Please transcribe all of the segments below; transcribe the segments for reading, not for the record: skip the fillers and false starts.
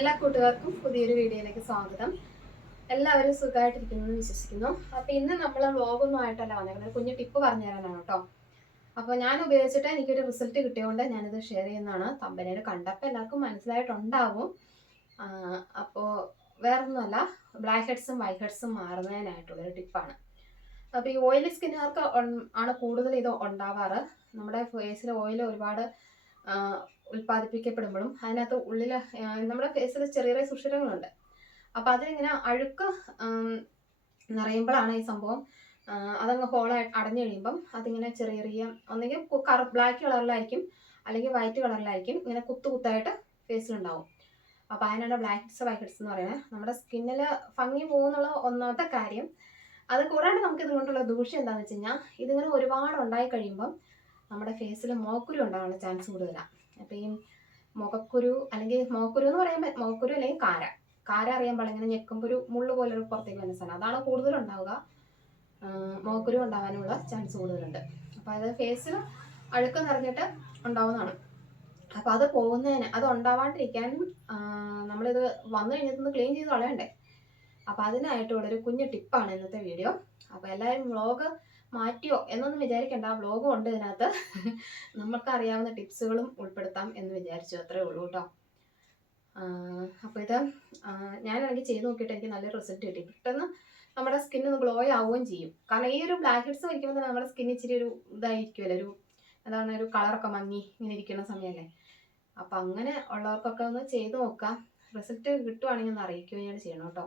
എല്ലാ കൂട്ടുകാർക്കും പുതിയൊരു വീഡിയോയിലേക്ക് സ്വാഗതം. എല്ലാവരും സുഖമായിട്ടിരിക്കുന്നു എന്ന് വിശ്വസിക്കുന്നു. അപ്പോൾ ഇന്ന് നമ്മൾ വ്ളോഗൊന്നും ആയിട്ടല്ല വന്നേക്കുന്നത്, കുഞ്ഞു ടിപ്പ് പറഞ്ഞു തരാനാണ് കേട്ടോ. അപ്പോൾ ഞാൻ ഉപയോഗിച്ചിട്ട് എനിക്കൊരു റിസൾട്ട് കിട്ടിയതുകൊണ്ട് ഞാനിത് ഷെയർ ചെയ്യുന്നതാണ്. തമ്പനയിൽ കണ്ടപ്പോൾ എല്ലാവർക്കും മനസ്സിലായിട്ടുണ്ടാവും. അപ്പോൾ വേറൊന്നുമല്ല, ബ്ലാക്ക് ഹെഡ്സും വൈറ്റ് ഹെഡ്സും മാറുന്നതിനായിട്ടുള്ളൊരു ടിപ്പാണ്. അപ്പോൾ ഈ ഓയിലി സ്കിന്നുകാർക്ക് ആണ് കൂടുതൽ ഇത് ഉണ്ടാവാറ്. നമ്മുടെ ഫേസിൽ ഓയിൽ ഒരുപാട് ഉൽപ്പാദിപ്പിക്കപ്പെടുമ്പോഴും അതിനകത്ത് ഉള്ളിൽ നമ്മുടെ ഫേസിൽ ചെറിയ ചെറിയ സുഷിരങ്ങളുണ്ട്. അപ്പോൾ അതിലിങ്ങനെ അഴുക്ക് നിറയുമ്പോഴാണ് ഈ സംഭവം അതങ്ങ് ഹോളായി അടഞ്ഞു കഴിയുമ്പം അതിങ്ങനെ ചെറിയ ചെറിയ ഒന്നെങ്കിൽ ബ്ലാക്ക് കളറിലായിരിക്കും അല്ലെങ്കിൽ വൈറ്റ് കളറിലായിരിക്കും ഇങ്ങനെ കുത്തായിട്ട് ഫേസിലുണ്ടാവും. അപ്പോൾ അതിനാണ് ബ്ലാക്ക് ഹെഡ്സ് വൈറ്റ് ഹെഡ്സ് എന്ന് പറയുന്നത്. നമ്മുടെ സ്കിന്നിൽ ഭംഗി പോകുന്നുള്ള ഒന്നാമത്തെ കാര്യം. അത് കൂടാണ്ട് നമുക്ക് ഇതുകൊണ്ടുള്ള ദൂഷ്യം എന്താണെന്ന് വെച്ച് കഴിഞ്ഞാൽ ഇതിങ്ങനെ ഒരുപാട് ഉണ്ടായി കഴിയുമ്പം നമ്മുടെ ഫേസിൽ മോക്കുരു ഉണ്ടാകാനുള്ള ചാൻസ് കൂടുതലാണ്. അപ്പോൾ ഈ മുഖക്കുരു അല്ലെങ്കിൽ മോക്കുരു എന്ന് പറയുമ്പോൾ മോക്കുരു അല്ലെങ്കിൽ കാര അറിയുമ്പോൾ ഇങ്ങനെ ഞെക്കുമ്പോൾ ഒരു മുള്ളു പോലൊരു പുറത്തേക്ക് വന്ന സാധനം, അതാണ് കൂടുതലുണ്ടാവുക. മോക്കുരു ഉണ്ടാകാനുള്ള ചാൻസ് കൂടുതലുണ്ട്. അപ്പോൾ അത് ഫേസിൽ അഴുക്ക് നിറഞ്ഞിട്ട് ഉണ്ടാവുന്നതാണ്. അപ്പോൾ അത് പോകുന്നതിന് അത് ഉണ്ടാവാണ്ടിരിക്കാനും നമ്മളിത് വന്നു കഴിഞ്ഞിട്ട് ക്ലീൻ ചെയ്ത് കളയണ്ടേ. അപ്പോൾ അതിനായിട്ടുള്ളൊരു കുഞ്ഞു ടിപ്പാണ് ഇന്നത്തെ വീഡിയോ. അപ്പോൾ എല്ലാവരും വ്ളോഗ് മാറ്റിയോ എന്നൊന്നും വിചാരിക്കേണ്ട, വ്ളോഗും ഉണ്ട് ഇതിനകത്ത്. നമുക്കറിയാവുന്ന ടിപ്സുകളും ഉൾപ്പെടുത്താം എന്ന് വിചാരിച്ചു, അത്രേ ഉള്ളൂ കേട്ടോ. അപ്പോൾ ഇത് ഞാനാണെങ്കിൽ ചെയ്ത് നോക്കിയിട്ട് എനിക്ക് നല്ലൊരു റിസൾട്ട് കിട്ടി. പെട്ടെന്ന് നമ്മുടെ സ്കിൻ ഒന്ന് ഗ്ലോ ആവുകയും ചെയ്യും. കാരണം ഈ ഒരു ബ്ലാക്ക് ഹെഡ്സ് വയ്ക്കുമ്പോൾ തന്നെ നമ്മുടെ സ്കിൻ ഇച്ചിരി ഒരു ഇതായിരിക്കുമല്ലോ, ഒരു എന്താണ് ഒരു കളറൊക്കെ മങ്ങി ഇങ്ങനെ ഇരിക്കുന്ന സമയമല്ലേ. അപ്പം അങ്ങനെ ഉള്ളവർക്കൊക്കെ ഒന്ന് ചെയ്ത് നോക്കാം. റിസൾട്ട് കിട്ടുവാണെങ്കിൽ ഒന്ന് അറിയിക്കുകയാണ് ചെയ്യണം കേട്ടോ.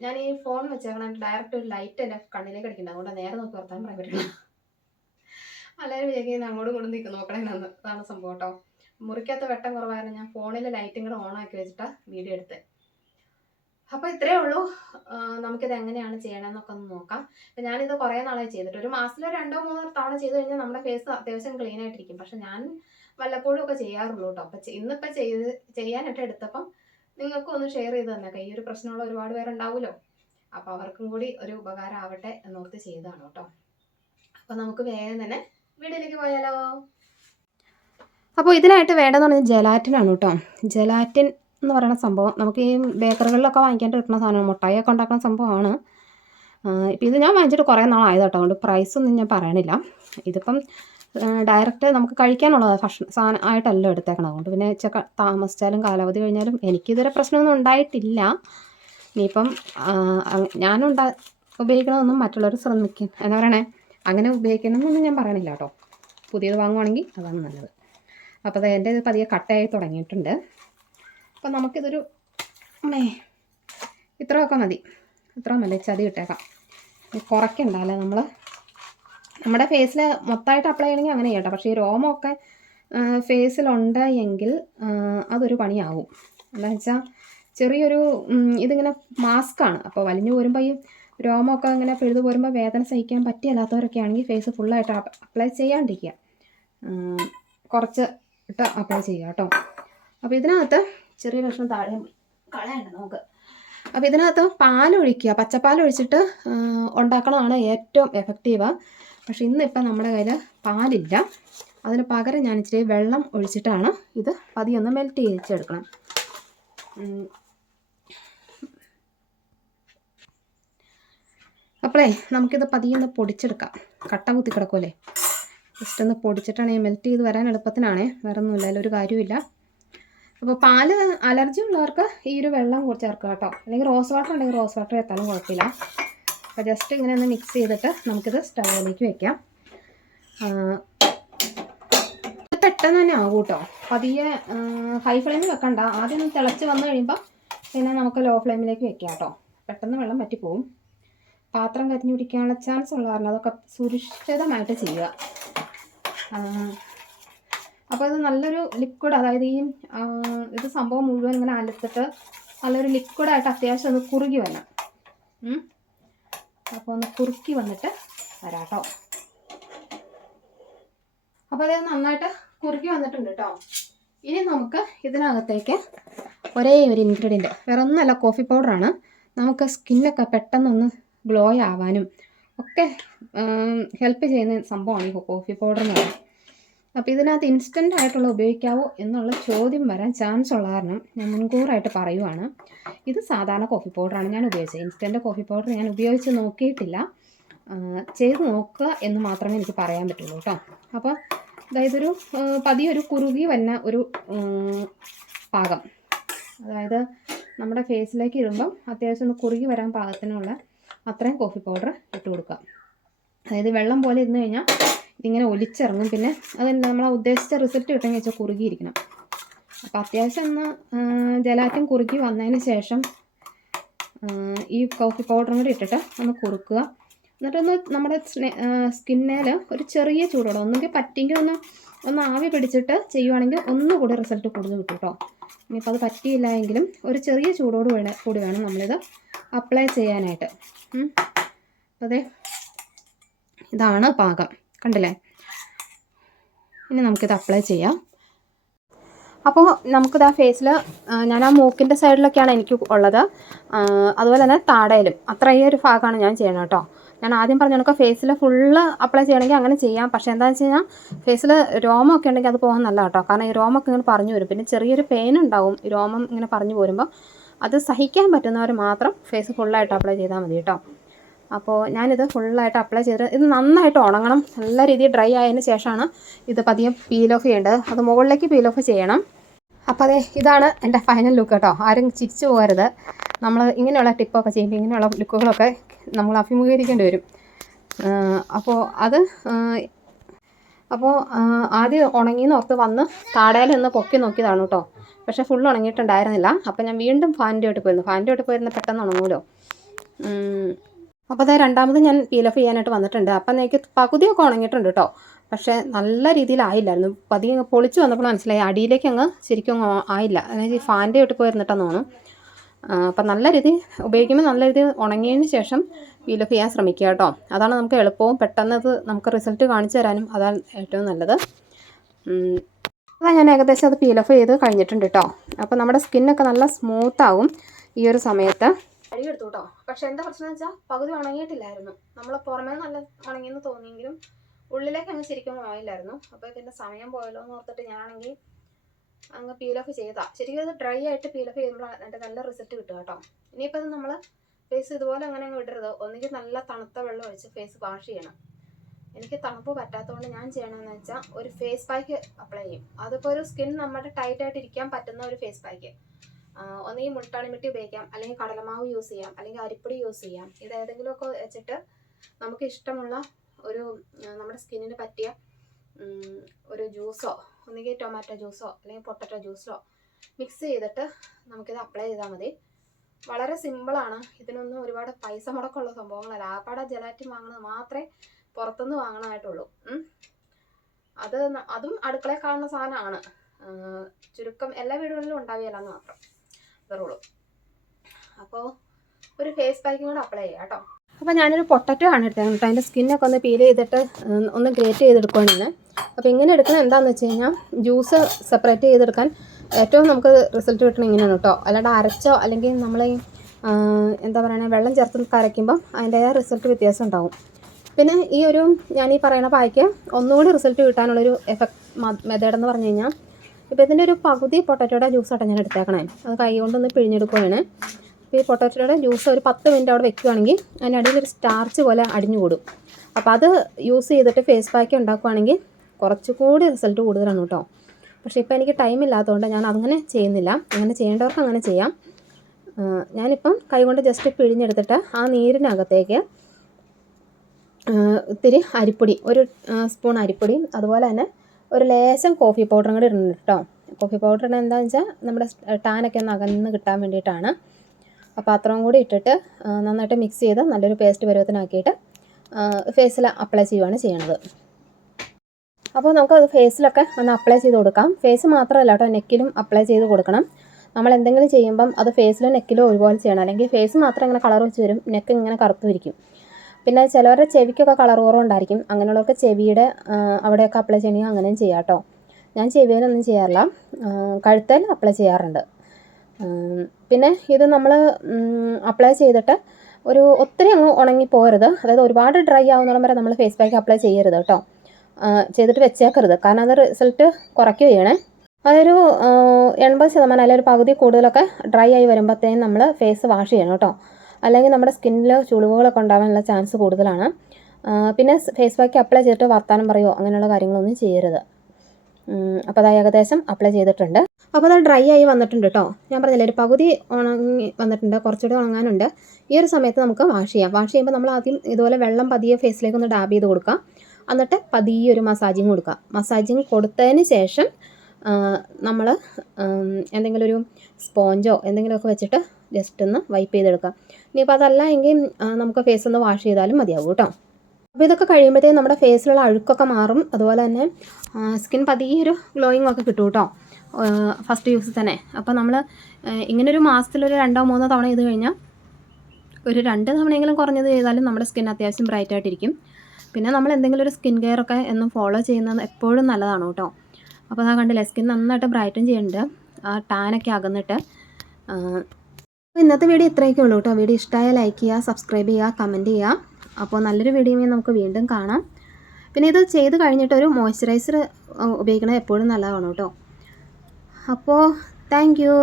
ഞാൻ ഈ ഫോൺ വെച്ചേക്കണം, ഡയറക്റ്റ് ഒരു ലൈറ്റ് എൻ്റെ കണ്ണിലേക്ക് അടിക്കണ്ട, അതുകൊണ്ട് നേരെ നോക്കി വർത്താൻ പറയാൻ പറ്റില്ല. എല്ലാവരും വിചാരിക്കുന്നത് അങ്ങോട്ടും ഇങ്ങോട്ടും നിൽക്കും നോക്കണേന്ന്. അതാണ് സംഭവം കേട്ടോ. മുറിക്കകത്ത് വെട്ടം കുറവായിരുന്നു, ഞാൻ ഫോണിൽ ലൈറ്റും കൂടെ ഓൺ ആക്കി വെച്ചിട്ടാണ് വീഡിയോ എടുത്തത്. അപ്പോൾ ഇത്രയേ ഉള്ളൂ. നമുക്കിത് എങ്ങനെയാണ് ചെയ്യണമെന്നൊക്കെ ഒന്ന് നോക്കാം. അപ്പം ഞാനിത് കുറേ നാളായി ചെയ്തിട്ട്, ഒരു മാസത്തിൽ 2-3 തവണ ചെയ്ത് കഴിഞ്ഞാൽ നമ്മുടെ ഫേസ് അത്യാവശ്യം ക്ലീൻ ആയിട്ടിരിക്കും. പക്ഷെ ഞാൻ വല്ലപ്പോഴും ഒക്കെ ചെയ്യാറുള്ളൂ കേട്ടോ. അപ്പം ഇന്നിപ്പോൾ ചെയ്യാനായിട്ട് എടുത്തപ്പം നിങ്ങൾക്കും ഒന്ന് ഷെയർ ചെയ്ത് തന്നേക്കാം. ഈ ഒരു പ്രശ്നമുള്ള ഒരുപാട് പേരുണ്ടാവുമല്ലോ, അപ്പോൾ അവർക്കും കൂടി ഒരു ഉപകാരം ആവട്ടെ എന്നോർത്ത് ചെയ്തതാണ് കേട്ടോ. അപ്പോൾ നമുക്ക് വേഗം തന്നെ വീഡിയോയിലേക്ക് പോയാലോ. അപ്പോൾ ഇതിനായിട്ട് വേണ്ടതെന്ന് പറഞ്ഞാൽ ജെലാറ്റിനാണ് കേട്ടോ. ജെലാറ്റിൻ എന്ന് പറയുന്ന സംഭവം നമുക്ക് ഈ ബേക്കറികളിലൊക്കെ വാങ്ങിക്കാണ്ട് കിട്ടുന്ന സാധനമാണ്, മുട്ടായിയൊക്കെ ഉണ്ടാക്കുന്ന സംഭവമാണ്. ഇപ്പം ഇത് ഞാൻ വാങ്ങിച്ചിട്ട് കുറേ നാളായത് കേട്ടോ, അതുകൊണ്ട് പ്രൈസൊന്നും ഞാൻ പറയണില്ല. ഇതിപ്പം ഡയറക്റ്റ് നമുക്ക് കഴിക്കാനുള്ളത് സാധനം ആയിട്ടല്ല എടുത്തേക്കണം. അതുകൊണ്ട് പിന്നെ താമസിച്ചാലും കാലാവധി കഴിഞ്ഞാലും എനിക്കിതുവരെ പ്രശ്നമൊന്നും ഉണ്ടായിട്ടില്ല. ഇനിയിപ്പം ഉപയോഗിക്കണമെന്നും മറ്റുള്ളവർ ശ്രമിക്കും എന്താ പറയണേ, അങ്ങനെ ഉപയോഗിക്കണമെന്നൊന്നും ഞാൻ പറയണില്ല കേട്ടോ. പുതിയത് വാങ്ങുവാണെങ്കിൽ അതാണ് നല്ലത്. അപ്പോൾ എൻ്റെ ഇത് പതിയെ കട്ടയായി തുടങ്ങിയിട്ടുണ്ട്. അപ്പം നമുക്കിതൊരു ഇത്രയൊക്കെ മതി, ഇത്ര മതി ചതി ഇട്ടേക്കാം. കുറയ്ക്കണ്ടല്ലേ നമ്മൾ നമ്മുടെ ഫേസിൽ മൊത്തമായിട്ട് അപ്ലൈ ചെയ്യണമെങ്കിൽ അങ്ങനെ ചെയ്യട്ടെ. പക്ഷേ ഈ രോമമൊക്കെ ഫേസിലുണ്ട് എങ്കിൽ അതൊരു പണിയാവും. എന്താണെന്ന് വെച്ചാൽ ചെറിയൊരു ഇതിങ്ങനെ മാസ്കാണ്, അപ്പോൾ വലിഞ്ഞു പോരുമ്പോൾ ഈ രോമമൊക്കെ ഇങ്ങനെ പിഴുതു പോരുമ്പോൾ വേദന സഹിക്കാൻ പറ്റിയല്ലാത്തവരൊക്കെ ആണെങ്കിൽ ഫേസ് ഫുള്ളായിട്ട് അപ്ലൈ ചെയ്യാണ്ടിരിക്കുക, കുറച്ച് ഇട്ട് അപ്ലൈ ചെയ്യുക കേട്ടോ. അപ്പോൾ ഇതിനകത്ത് ചെറിയ കഷ്ണം താഴെ കളയണ്ട നമുക്ക്. അപ്പോൾ ഇതിനകത്ത് പാലൊഴിക്കുക, പച്ചപ്പാലൊഴിച്ചിട്ട് ഉണ്ടാക്കണതാണ് ഏറ്റവും എഫക്റ്റീവ്. പക്ഷെ ഇന്നിപ്പം നമ്മുടെ കയ്യിൽ പാലില്ല, അതിന് പകരം ഞാൻ ഇച്ചിരി വെള്ളം ഒഴിച്ചിട്ടാണ് ഇത് പതിയൊന്ന് മെൽറ്റ് ചെയ്യിച്ചെടുക്കണം. അപ്പോളേ നമുക്കിത് പതിയൊന്ന് പൊടിച്ചെടുക്കാം. കട്ട കുത്തി കിടക്കുമല്ലേ, ജസ്റ്റ് ഒന്ന് പൊടിച്ചിട്ടാണ് ഈ മെൽറ്റ് ചെയ്ത് വരാൻ എളുപ്പത്തിനാണേ, വേറെ ഒന്നുമില്ല, അതിലൊരു കാര്യമില്ല. അപ്പോൾ പാല് അലർജി ഉള്ളവർക്ക് ഈ ഒരു വെള്ളം ചേർക്കുക കേട്ടോ, അല്ലെങ്കിൽ റോസ് വാട്ടർ ഉണ്ടെങ്കിൽ റോസ് വാട്ടർ എത്താനും കുഴപ്പമില്ല. അപ്പോൾ ജസ്റ്റ് ഇങ്ങനെ ഒന്ന് മിക്സ് ചെയ്തിട്ട് നമുക്കിത് സ്റ്റൗവിലേക്ക് വെക്കാം. പെട്ടെന്ന് തന്നെ ആകും കേട്ടോ, പതിയെ ഹൈ ഫ്ലെയിമിൽ വെക്കണ്ട. ആദ്യം ഒന്ന് തിളച്ച് വന്നു കഴിയുമ്പോൾ പിന്നെ നമുക്ക് ലോ ഫ്ലെയിമിലേക്ക് വെക്കാം കേട്ടോ. പെട്ടെന്ന് വെള്ളം പറ്റിപ്പോവും, പാത്രം കരിഞ്ഞു പിടിക്കാനുള്ള ചാൻസ് ഉള്ള കാരണം അതൊക്കെ സുരക്ഷിതമായിട്ട് ചെയ്യുക. അപ്പോൾ ഇത് നല്ലൊരു ലിക്വിഡ്, അതായത് ഈ ഇത് സംഭവം മുഴുവൻ ഇങ്ങനെ അലത്തിട്ട് നല്ലൊരു ലിക്വിഡായിട്ട് അത്യാവശ്യം ഒന്ന് കുറുകി വരണം. അപ്പോൾ ഒന്ന് കുറുക്കി വന്നിട്ട് വരാം കേട്ടോ. അപ്പോൾ അത് നന്നായിട്ട് കുറുക്കി വന്നിട്ടുണ്ട് കേട്ടോ. ഇനി നമുക്ക് ഇതിനകത്തേക്ക് ഒരേ ഒരു ഇൻഗ്രീഡിയൻറ്റ്, വേറെ ഒന്നുമല്ല, കോഫി പൗഡറാണ്. നമുക്ക് സ്കിന്നൊക്കെ പെട്ടെന്നൊന്ന് ഗ്ലോ ആവാനും ഒക്കെ ഹെൽപ്പ് ചെയ്യുന്ന സംഭവമാണ് ഈ കോഫി പൗഡർ എന്ന് പറയുന്നത്. അപ്പോൾ ഇതിനകത്ത് ഇൻസ്റ്റൻ്റ് ആയിട്ടുള്ള ഉപയോഗിക്കാവോ എന്നുള്ള ചോദ്യം വരാൻ ചാൻസ് ഉള്ള കാരണം ഞാൻ മുൻകൂറായിട്ട് പറയുവാണ്. ഇത് സാധാരണ കോഫി പൗഡറാണ് ഞാൻ ഉപയോഗിച്ചത്. ഇൻസ്റ്റൻ്റ് കോഫി പൗഡർ ഞാൻ ഉപയോഗിച്ച് നോക്കിയിട്ടില്ല. ചെയ്ത് നോക്കുക എന്ന് മാത്രമേ എനിക്ക് പറയാൻ പറ്റുള്ളൂ കേട്ടോ. അപ്പോൾ അതായത് പതിയൊരു കുറുകി വന്ന ഒരു പാകം, അതായത് നമ്മുടെ ഫേസിലേക്ക് ഇടുമ്പം അത്യാവശ്യം ഒന്ന് കുറുകി വരാൻ പാകത്തിനുള്ള അത്രയും കോഫി പൗഡർ ഇട്ട് കൊടുക്കുക. അതായത് വെള്ളം പോലെ ഇരുന്ന് കഴിഞ്ഞാൽ ഇതിങ്ങനെ ഒലിച്ചിറങ്ങും. പിന്നെ അത് നമ്മൾ ഉദ്ദേശിച്ച റിസൾട്ട് കിട്ടുമെന്ന് വെച്ചാൽ കുറുകിയിരിക്കണം. അപ്പോൾ അത്യാവശ്യം ഒന്ന് ജലാറ്റിൻ കുറുകി വന്നതിന് ശേഷം ഈ കോഫി പൗഡറും കൂടി ഇട്ടിട്ട് ഒന്ന് കുറുക്കുക. എന്നിട്ടൊന്ന് നമ്മുടെ സ്കിന്നേൽ ഒരു ചെറിയ ചൂടോടെ ഒന്നുകിൽ പറ്റിയെങ്കിൽ ഒന്ന് ആവി പിടിച്ചിട്ട് ചെയ്യുവാണെങ്കിൽ ഒന്നുകൂടി റിസൾട്ട് കൂടുതൽ കിട്ടും കേട്ടോ. ഇനിയിപ്പോൾ അത് പറ്റിയില്ല എങ്കിലും ഒരു ചെറിയ ചൂടോട് കൂടി വേണം നമ്മളിത് അപ്ലൈ ചെയ്യാനായിട്ട്. അതെ, ഇതാണ് പാകം, കണ്ടില്ലേ? ഇനി നമുക്കിത് അപ്ലൈ ചെയ്യാം. അപ്പോൾ നമുക്കിത് ആ ഫേസിൽ, ഞാൻ ആ മൂക്കിൻ്റെ സൈഡിലൊക്കെയാണ് എനിക്ക് ഉള്ളത്, അതുപോലെ തന്നെ താടയിലും അത്രയും ഒരു ഭാഗമാണ് ഞാൻ ചെയ്യണം കേട്ടോ. ഞാൻ ആദ്യം പറഞ്ഞ കണക്ക് ഫേസിൽ ഫുള്ള് അപ്ലൈ ചെയ്യണമെങ്കിൽ അങ്ങനെ ചെയ്യാം. പക്ഷേ എന്താണെന്ന് വെച്ച് കഴിഞ്ഞാൽ ഫേസിൽ രോമമൊക്കെ ഉണ്ടെങ്കിൽ അത് പോകാൻ നല്ല കേട്ടോ. കാരണം ഈ രോമമൊക്കെ ഇങ്ങനെ പറഞ്ഞു വരും, പിന്നെ ചെറിയൊരു പെയിൻ ഉണ്ടാവും ഈ രോമം ഇങ്ങനെ പറഞ്ഞു പോരുമ്പോൾ. അത് സഹിക്കാൻ പറ്റുന്നവർ മാത്രം ഫേസ് ഫുള്ളായിട്ട് അപ്ലൈ ചെയ്താൽ മതി കേട്ടോ. അപ്പോൾ ഞാനിത് ഫുള്ളായിട്ട് അപ്ലൈ ചെയ്തിട്ട് ഇത് നന്നായിട്ട് ഉണങ്ങണം. നല്ല രീതിയിൽ ഡ്രൈ ആയതിന് ശേഷമാണ് ഇത് പതിയെ പീൽ ഓഫ് ചെയ്യേണ്ടത്. അത് മുകളിലേക്ക് പീൽ ഓഫ് ചെയ്യണം. അപ്പോൾ അതെ, ഇതാണ് എൻ്റെ ഫൈനൽ ലുക്ക് കേട്ടോ. ആരും ചിരിച്ചു പോകരുത്. നമ്മൾ ഇങ്ങനെയുള്ള ടിപ്പൊക്കെ ചെയ്യുമ്പോൾ ഇങ്ങനെയുള്ള ലുക്കുകളൊക്കെ നമ്മൾ അഭിമുഖീകരിക്കേണ്ടി വരും. അപ്പോൾ ആദ്യം ഉണങ്ങിയെന്ന് ഓർത്ത് വന്ന് താടയിൽ നിന്ന് പൊക്കി നോക്കിയതാണ് കേട്ടോ. പക്ഷേ ഫുൾ ഉണങ്ങിയിട്ടുണ്ടായിരുന്നില്ല. അപ്പോൾ ഞാൻ വീണ്ടും ഫാനിൻ്റെ ചോട്ടിൽ പോയിരുന്നു. ഫാനിൻ്റെ ചോട്ടിൽ പോയിരുന്ന പെട്ടെന്ന് ഉണങ്ങുമല്ലോ. അപ്പോൾ അതായത് രണ്ടാമത് ഞാൻ പീൽ ഓഫ് ചെയ്യാനായിട്ട് വന്നിട്ടുണ്ട്. അപ്പം എനിക്ക് പകുതിയൊക്കെ ഉണങ്ങിയിട്ടുണ്ട് കേട്ടോ. പക്ഷേ നല്ല രീതിയിലായില്ലായിരുന്നു. പതിയെ പൊളിച്ച് വന്നപ്പോൾ മനസ്സിലായി അടിയിലേക്ക് അങ്ങ് ശരിക്കും ആയില്ല. അതായത് ഈ ഫാനിൻ്റെ ചോട്ടിൽ പോയിരുന്നിട്ടെന്ന് തോന്നുന്നു. അപ്പം നല്ല രീതി ഉപയോഗിക്കുമ്പോൾ നല്ല രീതി ഉണങ്ങിയതിന് ശേഷം പീൽ ഓഫ് ചെയ്യാൻ ശ്രമിക്കുക കേട്ടോ. അതാണ് നമുക്ക് എളുപ്പവും പെട്ടെന്നത് നമുക്ക് റിസൾട്ട് കാണിച്ചു തരാനും അതാണ് ഏറ്റവും നല്ലത്. അതാ ഞാൻ ഏകദേശം അത് പീൽ ഓഫ് ചെയ്ത് കഴിഞ്ഞിട്ടുണ്ട് കേട്ടോ. അപ്പോൾ നമ്മുടെ സ്കിന്നൊക്കെ നല്ല സ്മൂത്താവും ഈ ഒരു സമയത്ത്. കഴുകിയെടുത്തു കേട്ടോ. പക്ഷെ എന്താ പ്രശ്നം എന്ന് വെച്ചാൽ പകുതി ഉണങ്ങിയിട്ടില്ലായിരുന്നു. നമ്മൾ പുറമേ നല്ല ഉണങ്ങിയെന്ന് തോന്നിയെങ്കിലും ഉള്ളിലേക്ക് അങ്ങ് ശരിക്കും ആയില്ലായിരുന്നു. അപ്പോൾ ഇതിൻ്റെ സമയം പോയല്ലോ എന്ന് ഓർത്തിട്ട് ഞാനാണെങ്കിൽ അങ്ങ് പീൽ ഓഫ് ചെയ്താൽ ശരിക്കും അത് ഡ്രൈ ആയിട്ട് പീൽ ഓഫ് ചെയ്യുമ്പോൾ അതിൻ്റെ നല്ല റിസൾട്ട് കിട്ടുക കേട്ടോ. ഇനിയിപ്പോൾ ഇത് നമ്മൾ ഫേസ് ഇതുപോലെ അങ്ങനെ അങ്ങ് വിടരുത്. ഒന്നുകിൽ നല്ല തണുത്ത വെള്ളം ഒഴിച്ച് ഫേസ് വാഷ് ചെയ്യണം. എനിക്ക് തണുപ്പ് പറ്റാത്തതുകൊണ്ട് ഞാൻ ചെയ്യണമെന്ന് വെച്ചാൽ ഒരു ഫേസ് പാക്ക് അപ്ലൈ ചെയ്യും. അതിപ്പോൾ ഒരു സ്കിൻ നമ്മുടെ ടൈറ്റായിട്ട് ഇരിക്കാൻ പറ്റുന്ന ഒരു ഫേസ് പാക്ക്. ഒന്നുകിൽ മുൾട്ടാണിമിട്ടി ഉപയോഗിക്കാം, അല്ലെങ്കിൽ കടലമാവ് യൂസ് ചെയ്യാം, അല്ലെങ്കിൽ അരിപ്പൊടി യൂസ് ചെയ്യാം. ഇത് ഏതെങ്കിലുമൊക്കെ വെച്ചിട്ട് നമുക്ക് ഇഷ്ടമുള്ള ഒരു നമ്മുടെ സ്കിന്നിന് പറ്റിയ ഒരു ജ്യൂസോ, ഒന്നുകിൽ ടൊമാറ്റോ ജ്യൂസോ അല്ലെങ്കിൽ പൊട്ടറ്റോ ജ്യൂസോ മിക്സ് ചെയ്തിട്ട് നമുക്കിത് അപ്ലൈ ചെയ്താൽ മതി. വളരെ സിമ്പിളാണ്. ഇതിനൊന്നും ഒരുപാട് പൈസ മുടക്കമുള്ള സംഭവങ്ങളല്ല. ആപ്പാടെ ജലാറ്റിൻ വാങ്ങുന്നത് മാത്രമേ പുറത്തുനിന്ന് വാങ്ങണമായിട്ടുള്ളൂ. അതും അടുക്കളയിൽ കാണുന്ന സാധനമാണ്. ചുരുക്കം എല്ലാ വീടുകളിലും ഉണ്ടാവുകയില്ലെന്ന് മാത്രം ഇതറുള്ളൂ. അപ്പോൾ ഒരു ഫേസ് പാക്കും കൂടെ അപ്ലൈ ചെയ്യാം കേട്ടോ. അപ്പോൾ ഞാനൊരു പൊട്ടറ്റോ ആണ് എടുത്തത് കേട്ടോ. അതിൻ്റെ സ്കിന്നൊക്കെ ഒന്ന് പീൽ ചെയ്തിട്ട് ഒന്ന് ഗ്രേറ്റ് ചെയ്തെടുക്കുകയാണ്. അപ്പോൾ ഇങ്ങനെ എടുക്കുന്നത് എന്താണെന്ന് വെച്ച് കഴിഞ്ഞാൽ ജ്യൂസ് സെപ്പറേറ്റ് ചെയ്തെടുക്കാൻ ഏറ്റവും നമുക്ക് റിസൾട്ട് കിട്ടണം ഇങ്ങനെയാണ് കേട്ടോ. അല്ലാണ്ട് അരച്ചോ അല്ലെങ്കിൽ നമ്മൾ എന്താ പറയുക വെള്ളം ചേർത്ത് കരയ്ക്കുമ്പം അതിൻ്റെ റിസൾട്ട് വ്യത്യാസം ഉണ്ടാവും. പിന്നെ ഞാൻ ഈ പറയുന്ന പായ്ക്ക് ഒന്നുകൂടി റിസൾട്ട് കിട്ടാനുള്ളൊരു മെത്തേഡ് എന്ന് പറഞ്ഞു കഴിഞ്ഞാൽ, ഇപ്പോൾ ഇതിൻ്റെ ഒരു പകുതി പൊട്ടറ്റോയുടെ ജ്യൂസാട്ടോ ഞാൻ എടുത്തേക്കണേ. അത് കൈ കൊണ്ടൊന്ന് പിഴിഞ്ഞെടുക്കുകയാണ്. അപ്പോൾ ഈ പൊട്ടറ്റോയുടെ ജ്യൂസ് ഒരു 10 മിനിറ്റ് അവിടെ വെക്കുകയാണെങ്കിൽ അതിനടിയിൽ ഒരു സ്റ്റാർച്ച് പോലെ അടിഞ്ഞു കൂടും. അപ്പോൾ അത് യൂസ് ചെയ്തിട്ട് ഫേസ് പാക്ക് ഉണ്ടാക്കുകയാണെങ്കിൽ കുറച്ചുകൂടി റിസൾട്ട് കൂടുതലാണ് കേട്ടോ. പക്ഷേ ഇപ്പോൾ എനിക്ക് ടൈം ഇല്ലാത്തതുകൊണ്ട് ഞാൻ അങ്ങനെ ചെയ്യുന്നില്ല. അങ്ങനെ ചെയ്യേണ്ടവർക്ക് അങ്ങനെ ചെയ്യാം. ഞാനിപ്പം കൈ കൊണ്ട് ജസ്റ്റ് പിഴിഞ്ഞെടുത്തിട്ട് ആ നീരിനകത്തേക്ക് ഇത്തിരി അരിപ്പൊടി, ഒരു സ്പൂൺ അരിപ്പൊടി, അതുപോലെ തന്നെ ഒരു ലേശം കോഫി പൗഡറും കൂടി ഇടുന്നുണ്ട് കേട്ടോ. കോഫി പൗഡർ എന്താണെന്ന് വെച്ചാൽ നമ്മുടെ ടാനൊക്കെ ഒന്ന് അകന്ന് കിട്ടാൻ വേണ്ടിയിട്ടാണ്. അപ്പോൾ അത്രയും കൂടി ഇട്ടിട്ട് നന്നായിട്ട് മിക്സ് ചെയ്ത് നല്ലൊരു പേസ്റ്റ് പരുവത്തിനാക്കിയിട്ട് ഫേസിൽ അപ്ലൈ ചെയ്യുകയാണ് ചെയ്യണത്. അപ്പോൾ നമുക്കത് ഫേസിലൊക്കെ ഒന്ന് അപ്ലൈ ചെയ്ത് കൊടുക്കാം. ഫേസ് മാത്രമല്ല കേട്ടോ, നെക്കിലും അപ്ലൈ ചെയ്ത് കൊടുക്കണം. നമ്മൾ എന്തെങ്കിലും ചെയ്യുമ്പം അത് ഫേസിലും നെക്കിലും ഒരുപോലെ ചെയ്യണം. അല്ലെങ്കിൽ ഫേസ് മാത്രം ഇങ്ങനെ കളർ വെച്ച് വരും, നെക്ക് ഇങ്ങനെ കറുത്തിരിക്കും. പിന്നെ ചിലവരുടെ ചെവിക്കൊക്കെ കളർ കുറവുണ്ടായിരിക്കും. അങ്ങനെയുള്ളവർക്ക് ചെവിയുടെ അവിടെയൊക്കെ അപ്ലൈ ചെയ്യണമെങ്കിൽ അങ്ങനെയും ചെയ്യാം കേട്ടോ. ഞാൻ ചെവിയിലൊന്നും ചെയ്യാറില്ല, കഴുത്തേൽ അപ്ലൈ ചെയ്യാറുണ്ട്. പിന്നെ ഇത് നമ്മൾ അപ്ലൈ ചെയ്തിട്ട് ഒത്തിരി അങ്ങ് ഉണങ്ങി പോകരുത്. അതായത് ഒരുപാട് ഡ്രൈ ആവുന്നിടം വരെ നമ്മൾ ഫേസ് പാക്ക് അപ്ലൈ ചെയ്യരുത് കേട്ടോ. ചെയ്തിട്ട് വെച്ചേക്കരുത്. കാരണം അത് റിസൾട്ട് കുറയ്ക്കുകയാണ് ചെയ്യണേ. അതൊരു 80% അല്ലെങ്കിൽ ഒരു പകുതി കൂടുതലൊക്കെ ഡ്രൈ ആയി വരുമ്പോഴത്തേനും നമ്മൾ ഫേസ് വാഷ് ചെയ്യണം കേട്ടോ. അല്ലെങ്കിൽ നമ്മുടെ സ്കിന്നിൽ ചുളിവുകളൊക്കെ ഉണ്ടാകാനുള്ള ചാൻസ് കൂടുതലാണ്. പിന്നെ ഫേസ് പാക്ക് അപ്ലൈ ചെയ്തിട്ട് വർത്താനം പറയുമോ അങ്ങനെയുള്ള കാര്യങ്ങളൊന്നും ചെയ്യരുത്. അപ്പോൾ അത് ഏകദേശം അപ്ലൈ ചെയ്തിട്ടുണ്ട്. അപ്പോൾ അത് ഡ്രൈ ആയി വന്നിട്ടുണ്ട് കേട്ടോ. ഞാൻ പറഞ്ഞില്ലേ ഒരു പകുതി ഉണങ്ങി വന്നിട്ടുണ്ട്, കുറച്ചുകൂടി ഉണങ്ങാനുണ്ട്. ഈ ഒരു സമയത്ത് നമുക്ക് വാഷ് ചെയ്യാം. വാഷ് ചെയ്യുമ്പോൾ നമ്മൾ ആദ്യം ഇതുപോലെ വെള്ളം പതിയെ ഫേസിലേക്ക് ഒന്ന് ഡാബ് ചെയ്ത് കൊടുക്കാം. എന്നിട്ട് പതിയെ ഒരു മസാജിങ് കൊടുക്കുക. മസാജിങ് കൊടുത്തതിന് ശേഷം നമ്മൾ എന്തെങ്കിലും ഒരു സ്പോഞ്ചോ എന്തെങ്കിലുമൊക്കെ വെച്ചിട്ട് ജസ്റ്റ് ഒന്ന് വൈപ്പ് ചെയ്തെടുക്കാം. ഇനിയിപ്പോൾ അതല്ല എങ്കിൽ നമുക്ക് ഫേസ് ഒന്ന് വാഷ് ചെയ്താലും മതിയാവും കേട്ടോ. അപ്പോൾ ഇതൊക്കെ കഴിയുമ്പോഴത്തേക്കും നമ്മുടെ ഫേസിലുള്ള അഴുക്കൊക്കെ മാറും. അതുപോലെ തന്നെ സ്കിൻ പതിയെ ഒരു ഗ്ലോയിങ് ഒക്കെ കിട്ടും കേട്ടോ ഫസ്റ്റ് യൂസിൽ തന്നെ. അപ്പോൾ നമ്മൾ ഇങ്ങനൊരു മാസത്തിലൊരു 2-3 തവണ ചെയ്ത് കഴിഞ്ഞാൽ ഒരു 2 തവണയെങ്കിലും കുറഞ്ഞത് ചെയ്താലും നമ്മുടെ സ്കിൻ അത്യാവശ്യം ബ്രൈറ്റ് ആയിട്ടിരിക്കും. പിന്നെ നമ്മൾ എന്തെങ്കിലും ഒരു സ്കിൻ കെയർ ഒക്കെ എന്നും ഫോളോ ചെയ്യുന്നത് എപ്പോഴും നല്ലതാണ് കേട്ടോ. അപ്പോൾ അതാ കണ്ടില്ലേ സ്കിൻ നന്നായിട്ട് ബ്രൈറ്റൻ ചെയ്യുന്നുണ്ട്, ആ ടാനൊക്കെ അകന്നിട്ട്. ഇന്നത്തെ വീഡിയോ ഇത്രയൊക്കെ ഉള്ളൂ കേട്ടോ. വീഡിയോ ഇഷ്ടമായാൽ ലൈക്ക് ചെയ്യുക, സബ്സ്ക്രൈബ് ചെയ്യുക, കമൻറ്റ് ചെയ്യുക. അപ്പോൾ നല്ലൊരു വീഡിയോയിൽ നമുക്ക് വീണ്ടും കാണാം. പിന്നെ ഇത് ചെയ്ത് കഴിഞ്ഞിട്ട് ഒരു മോയ്സ്ചറൈസർ ഉപയോഗിക്കുന്നത് എപ്പോഴും നല്ലതാണ് കേട്ടോ. അപ്പോൾ താങ്ക് യു.